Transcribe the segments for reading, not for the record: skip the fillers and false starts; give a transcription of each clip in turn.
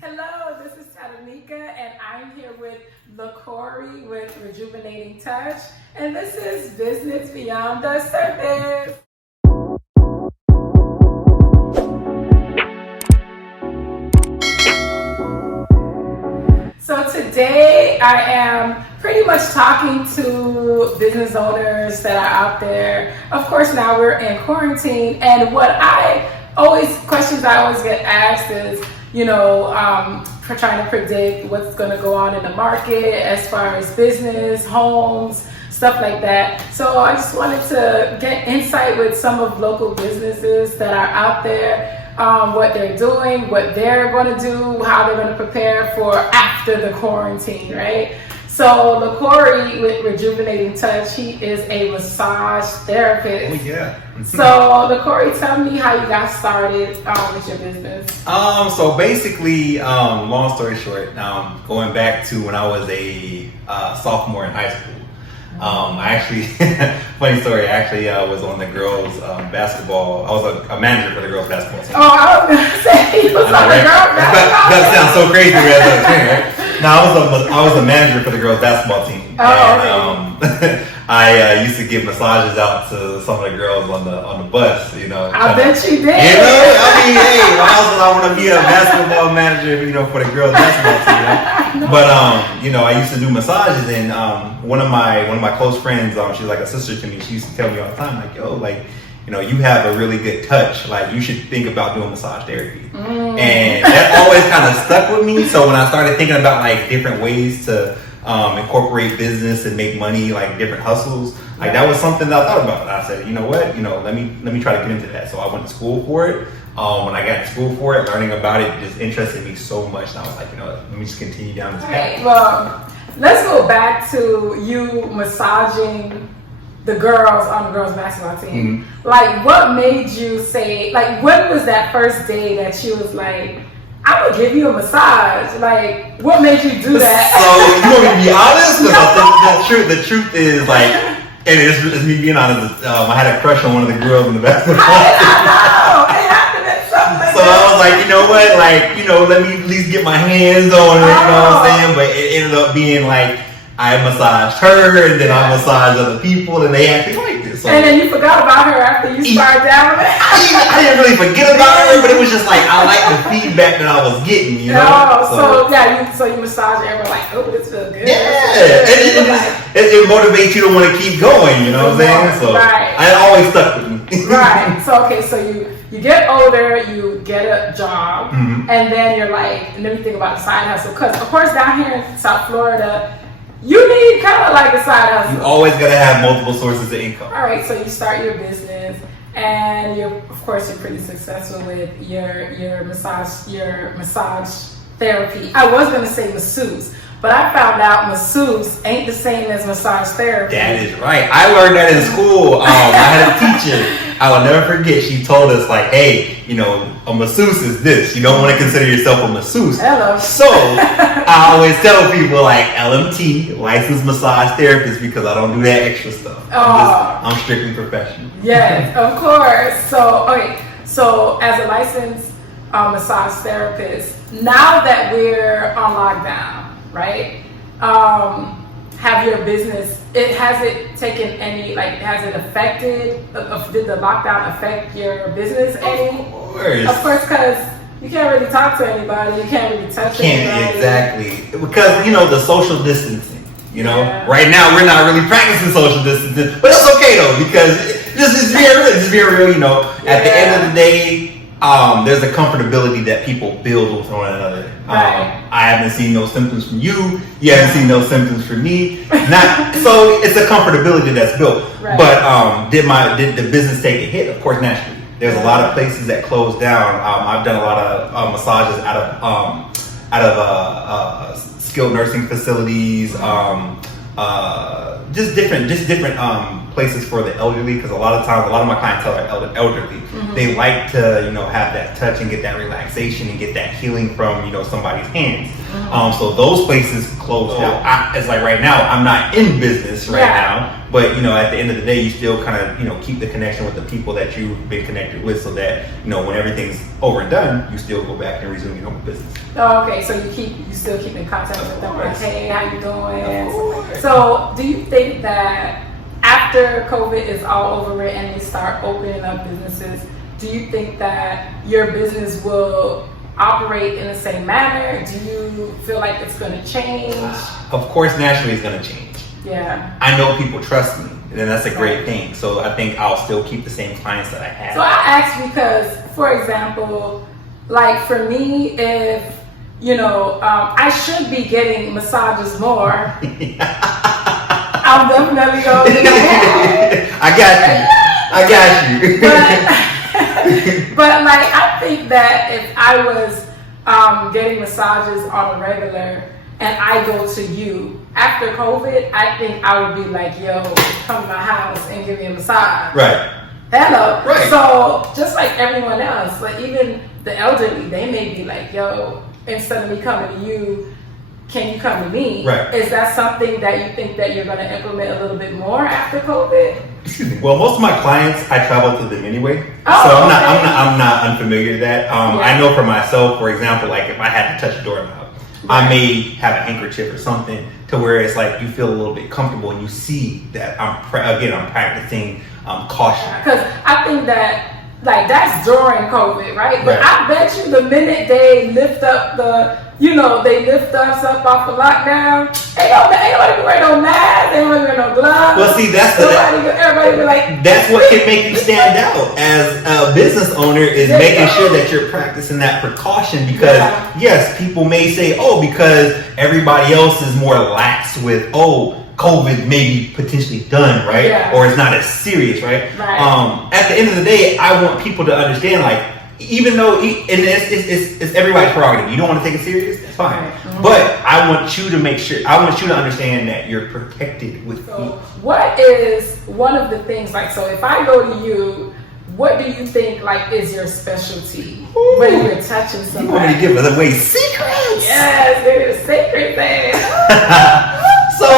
Hello, this is Tatanika, and I'm here with LeCorey with Rejuvenating Touch, and this is Business Beyond the Surface. So today I am pretty much talking to business owners that are out there. Of course, now we're in quarantine, and questions I always get asked is, for trying to predict what's going to go on in the market as far as business, homes, stuff like that. So I just wanted to get insight with some of local businesses that are out there, what they're doing, what they're going to do, how they're going to prepare for after the quarantine, right? So LeCorey with Rejuvenating Touch, he is a massage therapist. Oh yeah. So LeCorey, tell me how you got started with your business. So basically, long story short, going back to when I was a sophomore in high school. I actually, funny story, I was on the girls' basketball. I was a manager for the girls' basketball team. Oh, I was going to say, he was on the girls' basketball team. That sounds so crazy, right? No, I was a manager for the girls' basketball team. Oh, and, I used to give massages out to some of the girls on the bus, I bet you did. I want to be a basketball manager, for the girls' basketball team. Right? But I used to do massages, and one of my close friends, she's like a sister to me. She used to tell me all the time, like, yo, like, you have a really good touch. Like, you should think about doing massage therapy. And that always kind of stuck with me. So when I started thinking about like different ways to incorporate business and make money, like different hustles, like that was something that I thought about. And I said, you know what, let me try to get into that. So I went to school for it. When I got to school for it, learning about it just interested me so much. And I was like, let me just continue down this path. Right, well, let's go back to you massaging the girls on the girls' basketball team. Mm-hmm. Like, what made you say, like, when was that first day that she was like, I would give you a massage? Like, what made you do that? So, you want me to be honest? Because I think the truth is, like, and it's me being honest, I had a crush on one of the girls in the basketball team. So I was like, you know what, like, let me at least get my hands on it, you know what I'm saying? But it ended up being like, I massaged her, and then I massaged other people, and they actually liked it. So, and then you forgot about her after you started down with it? I didn't really forget about her, but it was just like, I liked the feedback that I was getting, So you massage everyone like, oh, this feels good. Yeah, it motivates you to want to keep going, you know what I'm saying? So right. It always stuck with me. Right. So, okay, so you get older, you get a job, and then you're like, let me think about the side hustle. Because, of course, down here in South Florida, you need kind of like a side hustle. You always got to have multiple sources of income. All right, so you start your business, and you're pretty successful with your massage therapy. I was going to say masseuse, but I found out masseuse ain't the same as massage therapy. That is right. I learned that in school. I had a teacher. I will never forget. She told us, like, hey, a masseuse is this. You don't want to consider yourself a masseuse. Hello. So I always tell people, like, LMT, licensed massage therapist, because I don't do that extra stuff. I'm strictly professional. Yes, of course. So, okay. So as a licensed massage therapist, now that we're on lockdown, right? Have your business, has it taken any, like, has it affected, did the lockdown affect your business any? Of course, because you can't really talk to anybody, you can't really touch anybody. Exactly, because, the social distancing, right now we're not really practicing social distancing, but it's okay though, because just being real, at the end of the day, there's a comfortability that people build with one another. Right. I haven't seen no symptoms from you. You haven't seen no symptoms from me. So it's a comfortability that's built. Right. But did the business take a hit? Of course, naturally. There's a lot of places that closed down. I've done a lot of massages out of skilled nursing facilities. Just different places for the elderly, because a lot of times, a lot of my clientele are elderly. They like to, have that touch and get that relaxation and get that healing from, somebody's hands. So those places close down. It's like right now, I'm not in business right now, but at the end of the day, you still kind of, keep the connection with the people that you've been connected with, so that, when everything's over and done, you still go back and resume your own business. Oh, okay. So you still keep in contact with them, like, hey, how you doing? So do you think that after COVID is all over with and they start opening up businesses, do you think that your business will operate in the same manner? Do you feel like it's going to change? Of course, naturally it's going to change. Yeah. I know people trust me, and that's a great thing. So I think I'll still keep the same clients that I have. So I asked because, for example, like for me, if I should be getting massages more. I'm definitely going to do that. I got you. But like, I think that if I was getting massages on a regular and I go to you after COVID, I think I would be like, yo, come to my house and give me a massage. Right. Hello. Right. So just like everyone else, like even the elderly, they may be like, yo, instead of me coming to you, can you come to me? Right. Is that something that you think that you're going to implement a little bit more after COVID? Excuse me. Well, most of my clients, I travel to them anyway, Oh, so okay. I'm not unfamiliar with that. I know for myself, for example, like if I had to touch a doorknob, I may have a handkerchief or something to where it's like you feel a little bit comfortable and you see that I'm practicing caution. Because I think that like that's during COVID, right? But Right. I bet you the minute they lift up they lift us up off the lockdown, ain't nobody wearing no mask, ain't nobody wearing no gloves. Well, see, everybody be like, that's what can make you stand out as a business owner, is making sure that you're practicing that precaution, because yes, people may say, because everybody else is more lax with, COVID may be potentially done, right? Yeah. Or it's not as serious, right? At the end of the day, I want people to understand, like, even though it's everybody's prerogative, you don't want to take it serious, that's fine. But I want you to understand that you're protected with me. What is one of the things, like, so if I go to you, what do you think like is your specialty when you're touching somebody? You want me to give away secrets? Yes, there's a secret thing. So,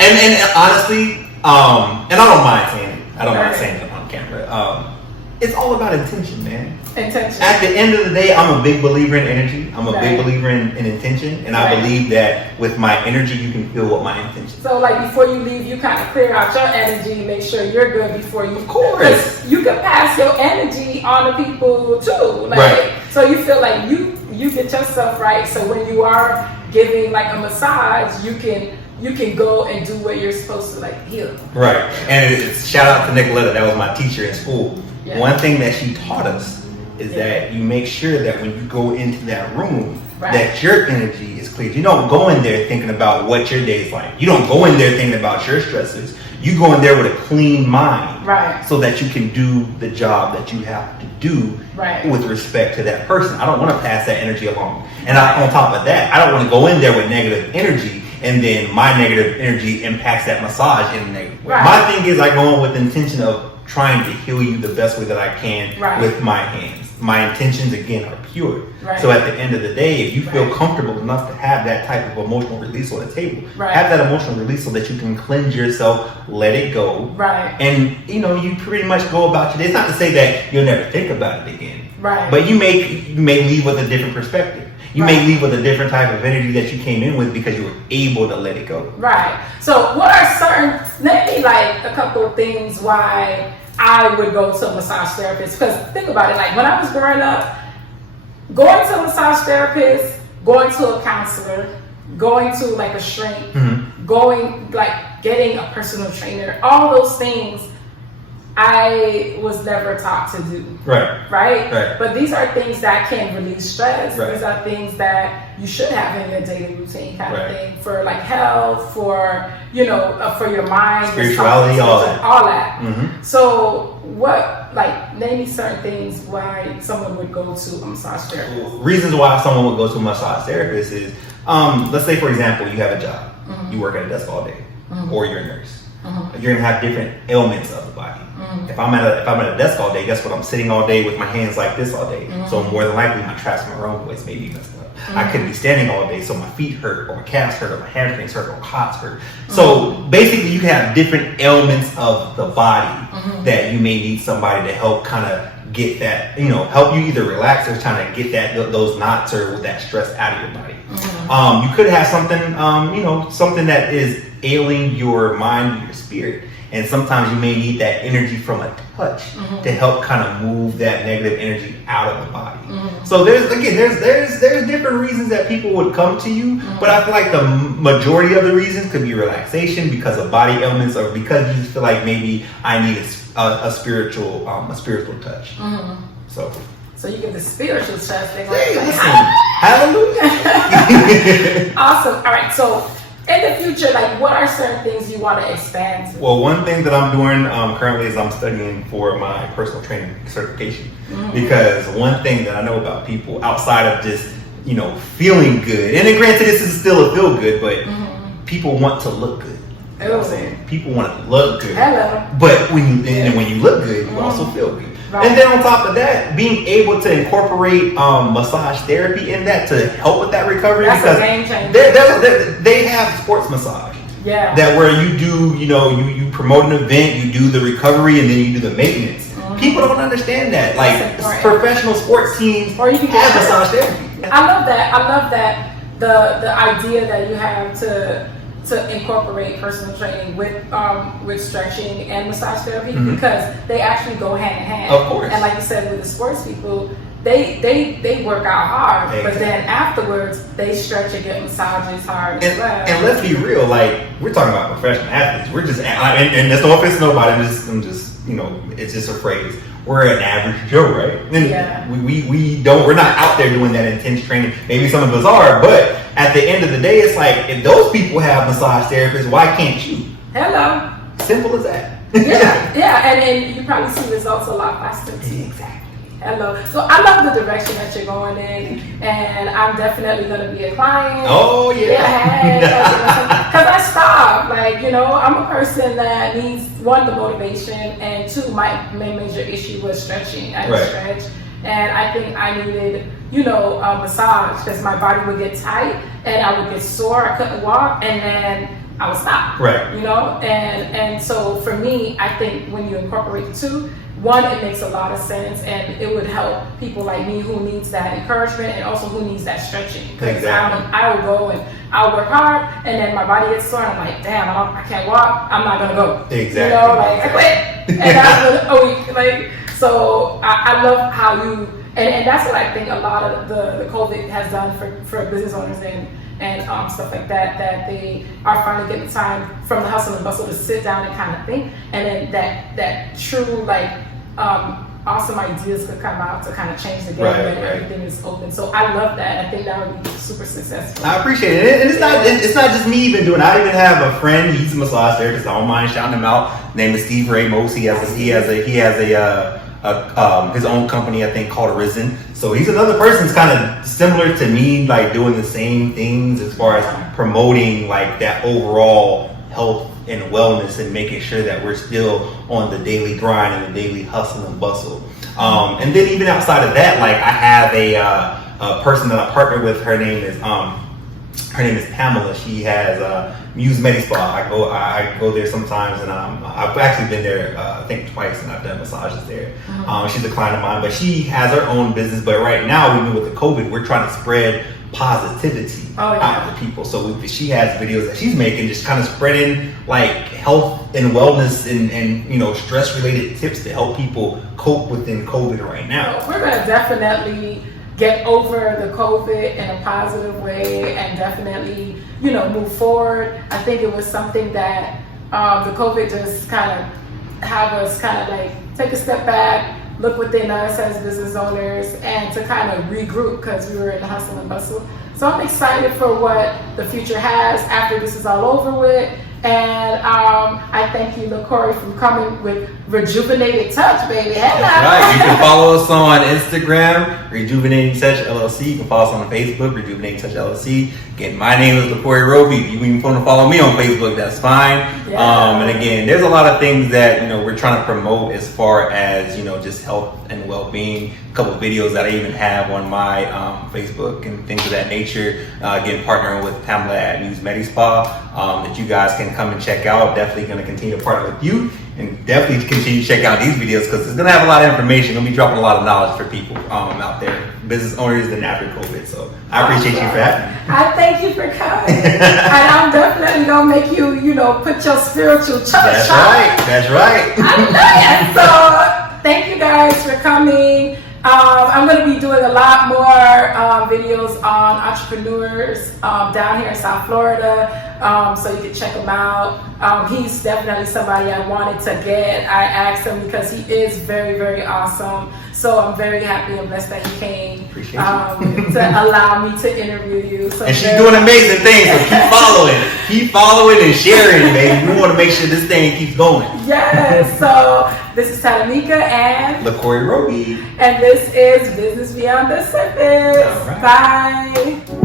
and honestly, and I don't mind saying it. I don't mind saying it on camera. It's all about intention, man. Intention. At the end of the day, I'm a big believer in energy. I'm a big believer in intention, and I believe that with my energy, you can feel what my intention. So, like before you leave, you kind of clear out your energy, make sure you're good before you. Of course. You can pass your energy on to people too. Like, so you feel like you get yourself right. So when you are giving like a massage, you can go and do what you're supposed to, like heal. Right. And shout out to Nicoletta. That was my teacher in school. Yeah. One thing that she taught us is that you make sure that when you go into that room, that your energy is clear. You don't go in there thinking about what your day's like. You don't go in there thinking about your stresses. You go in there with a clean mind, so that you can do the job that you have to do with respect to that person. I don't want to pass that energy along. And on top of that, I don't want to go in there with negative energy and then my negative energy impacts that massage in a negative way. My thing is I go in with the intention of trying to heal you the best way that I can with my hands. My intentions, again, are pure. So at the end of the day, if you feel comfortable enough to have that type of emotional release on the table, have that emotional release so that you can cleanse yourself, let it go. And, you pretty much go about your day. It's not to say that you'll never think about it again. But you may leave with a different perspective. You may leave with a different type of energy that you came in with because you were able to let it go. So what are maybe like a couple of things why I would go to a massage therapist? Because think about it, like when I was growing up, going to a massage therapist, going to a counselor, going to like a shrink, going like getting a personal trainer, all those things I was never taught to do. But these are things that can release stress. These are things that you should have in your daily routine kind of thing for like health, for for your mind, spirituality, all that. So name me certain things why someone would go to a massage therapist. Reasons why someone would go to a massage therapist is, let's say for example, you have a job, you work at a desk all day, or you're a nurse. you're gonna have different ailments of the body. If I'm at a desk all day, guess what? I'm sitting all day with my hands like this all day. So more than likely my traps may be messed up. I could be standing all day, so my feet hurt, or my calves hurt, or my hamstrings hurt, or my quads hurt. So basically, you can have different ailments of the body that you may need somebody to help kind of get that, help you either relax or trying to get those knots or that stress out of your body. You could have something, something that is ailing your mind or your spirit. And sometimes you may need that energy from a touch to help kind of move that negative energy out of the body. So there's different reasons that people would come to you, but I feel like the majority of the reasons could be relaxation, because of body ailments, or because you just feel like maybe I need a spiritual touch. So you get the spiritual touch. Hey, listen, hallelujah. Awesome. All right, so in the future, like, what are certain things you want to expand to? Well, one thing that I'm doing currently is I'm studying for my personal training certification. Because one thing that I know about people outside of just, feeling good, and then granted this is still a feel good, but people want to look good. You know what I'm saying? People want to look good. Hello. But when you look good, you also feel good. Right. And then on top of that, being able to incorporate massage therapy in that to help with that recovery. That's because a game changer. they have sports massage. Yeah. That where you do, you promote an event, you do the recovery, and then you do the maintenance. People don't understand that. Like professional sports teams or you can have massage therapy. I love that. The idea that you have to incorporate personal training with stretching and massage therapy, because they actually go hand in hand. Of course. And like you said, with the sports people, they work out hard, exactly. But then afterwards they stretch and get massages hard as well. And let's be real, like, we're talking about professional athletes. We're just, and that's no offense to nobody. I'm just it's just a phrase. We're an average Joe, right? And we're not out there doing that intense training. Maybe some of us are, but at the end of the day, it's like, if those people have massage therapists, why can't you? Hello. Simple as that. Yeah, and you probably see results a lot faster too. Exactly. Hello. So I love the direction that you're going in, and I'm definitely going to be a client. Oh yeah. Because I stopped. I'm a person that needs, one, the motivation, and two, my main major issue was stretching. I didn't stretch, and I think I needed, a massage, because my body would get tight and I would get sore. I couldn't walk, and then I would stop. Right. And so for me, I think when you incorporate the two, one, it makes a lot of sense, and it would help people like me who needs that encouragement and also who needs that stretching. Because I will go and I'll work hard, and then my body gets sore, and I'm like, damn, I can't walk. I'm not gonna go. Exactly. I quit. And after a week, so I love how you, and that's what I think a lot of the COVID has done for business owners and stuff like that they are finally getting time from the hustle and bustle to sit down and kind of think, and then that true awesome ideas could come out to kind of change the game, and everything is open. So I love that. I think that would be super successful. I appreciate it. And it's not just me even doing it. I even have a friend, he's a massage therapist, I don't mind shouting him out. Name is Steve Ramos. He has his own company, I think, called Arisen. So he's another person that's kind of similar to me, like doing the same things as far as promoting like that overall health and wellness, and making sure that we're still on the daily grind and the daily hustle and bustle. And then even outside of that, like, I have a person that I partner with. Her name is Pamela. She has Muse Medispa. I go there sometimes, and I've actually been there I think twice, and I've done massages there. She's a client of mine, but she has her own business. But right now, even with the COVID, we're trying to spread positivity out to people. So she has videos that she's making, just kind of spreading like health and wellness and stress related tips to help people cope within COVID right now. We're gonna definitely get over the COVID in a positive way, and definitely move forward. I think it was something that the COVID just kind of have us kind of like take a step back, look within us as business owners, and to kind of regroup, because we were in the hustle and bustle. So I'm excited for what the future has after this is all over with, And I thank you, LeCorey, for coming with Rejuvenating Touch, baby. Hey, that's right. You can follow us on Instagram, Rejuvenating Touch LLC. You can follow us on Facebook, Rejuvenating Touch LLC. Again, my name is LeCorey Robey. If you even want to follow me on Facebook, that's fine. Yeah. And again, there's a lot of things that we're trying to promote as far as just health and well-being. A couple of videos that I even have on my Facebook and things of that nature. Again, partnering with Pamela at News MediSpa that you guys can come and check out. Definitely going to continue to partner with you and definitely continue to check out these videos because it's going to have a lot of information. Going to be dropping a lot of knowledge for people out there, business owners and after COVID. So I appreciate you for having me. I thank you for coming. And I'm definitely going to make you, put your spiritual touch on. That's right. That's right. I know it. So thank you guys for coming. I'm going to be doing a lot more videos on entrepreneurs down here in South Florida, so you can check him out. He's definitely somebody I wanted to get. I asked him because he is very, very awesome. So I'm very happy and blessed that he came to allow me to interview you. So and she's doing amazing things, so keep following and sharing, baby. We want to make sure this thing keeps going. Yes, so this is Tanika and LeCorey Robey. And this is Business Beyond the Surface. All right. Bye.